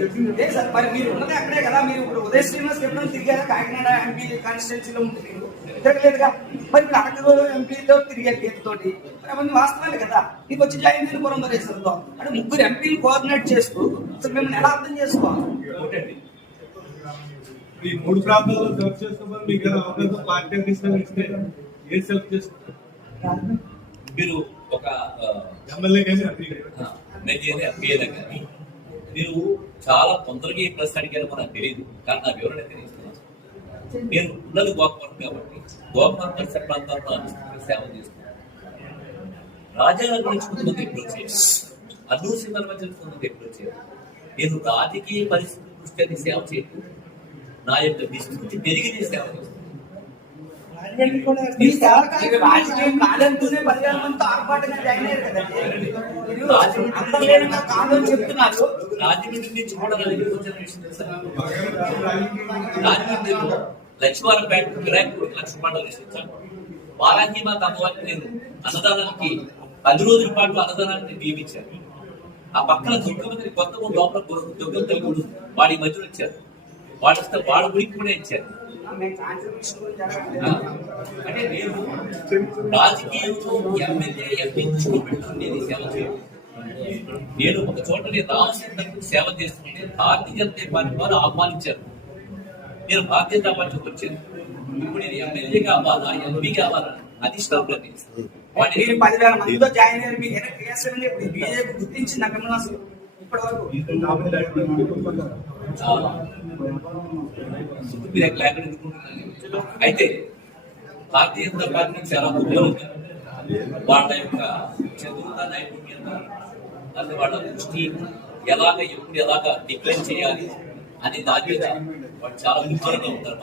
లేదు సార్ మరి మీరు ఉన్నది అక్కడే కదా మీరు ఇప్పుడు ఉదయ శ్రీనివాస్ తిరిగారా? కాకినాడ ఎంపీ కాన్స్టిట్యున్సీలో మీరు తిరగలేదుగా. మరి ఎంపీతో తిరిగారు గీతతోటి మరి అవన్నీ వాస్తవాలే కదా. మీకు వచ్చి జాయిన్ అయిన అంటే ముగ్గురు ఎంపీలు కోఆర్డినేట్ చేస్తూ అసలు మిమ్మల్ని ఎలా అర్థం చేసుకోవాలి? ఈ మూడు ప్రాంతాల్లో సెలెక్ట్ చేసుకోమని మీకు అవకాశం పార్టీ అధిష్టానం ఇస్తే ఏం సెలెక్ట్ చేసుకుంటారు మీరు ఒక ఎమ్మెల్యే కానీ ఎంపీ ఆ, నేను ఎంపీఏ కానీ మీరు చాలా తొందరగా ఈ ప్రశ్న అడిగారు మనకు తెలియదు కానీ నా వివరణ తెలియజేస్తున్నాను నేను ఉన్నది గోకవరం కాబట్టి గోకవరం పరిసర ప్రాంతాల్లో అనుసరించి సేవ చేస్తున్నాను. రాజానగర్ నుంచి కొంతమంది ఎప్పుడు వచ్చారు అల్లూరు సింగర్ మధ్య కొంతమంది ఎప్పుడు వచ్చారు నేను రాజకీయ పరిస్థితి దృష్ట్యా సేవ చేయకు నా యొక్క విస్తృతి పెరిగి సేవ చేస్తాను. రాజకీయం కాదంటూనే పదివేల మందితో జాయిన్ అయ్యారు కదండి. కాదని చెప్తున్నారు. రాజమండ్రి నుంచి కూడా రాజమండ్రిలో లక్ష పండుగ వారాహి మాత అమ్మవారికి నేను అన్నదానానికి పది రోజుల పాటు అన్నదానాన్ని నియమించాను ఆ పక్కన దుర్గమంత్రి కొత్త లోపల దుర్గం తెలుగుడు వాడి మధ్యలో ఇచ్చారు వాడిస్తే వాడు గుడికి కూడా ఇచ్చారు. మేము కాన్స్టిట్యూషన్ గురించి ఆ, అడగట్లేదు. అంటే నేను రాజకీయంలో ఎమ్మెల్యే ఎంపీ దృష్టిలో పెట్టుకుని నేను ఈ సేవ చేయను నేను ఒక చోట నేను రావాల్సినందుకు సేవ చేస్తుంటే భారతీయ జనతా పార్టీ వారు ఆహ్వానించారు నేను భారతీయ జనతా పార్టీకి వచ్చాను ఇప్పుడు నేను ఎమ్మెల్యే కావాలా ఎంపీ కావాలా అధిష్టానం ప్రకటిస్తాను అంటే మీరు పదివేల మందితో జాయిన్ అయ్యారు మీకు ఎన్ని కేసులు ఇప్పుడు బీజేపీ గుర్తించింది మిమ్మల్ని అసలు ఇప్పటి వరకు? అయితే భారతీయ జనతా పార్టీ చాలా గొప్పగా ఉంది. వాళ్ళ యొక్క చదువుల నైపుణ్యత అది వాళ్ళ దృష్టి ఎలాగ ఎప్పుడు ఎలాగ డిక్లైన్ చేయాలి అనే దాని మీద వాళ్ళు చాలా ముఖ్యంగా ఉంటారు.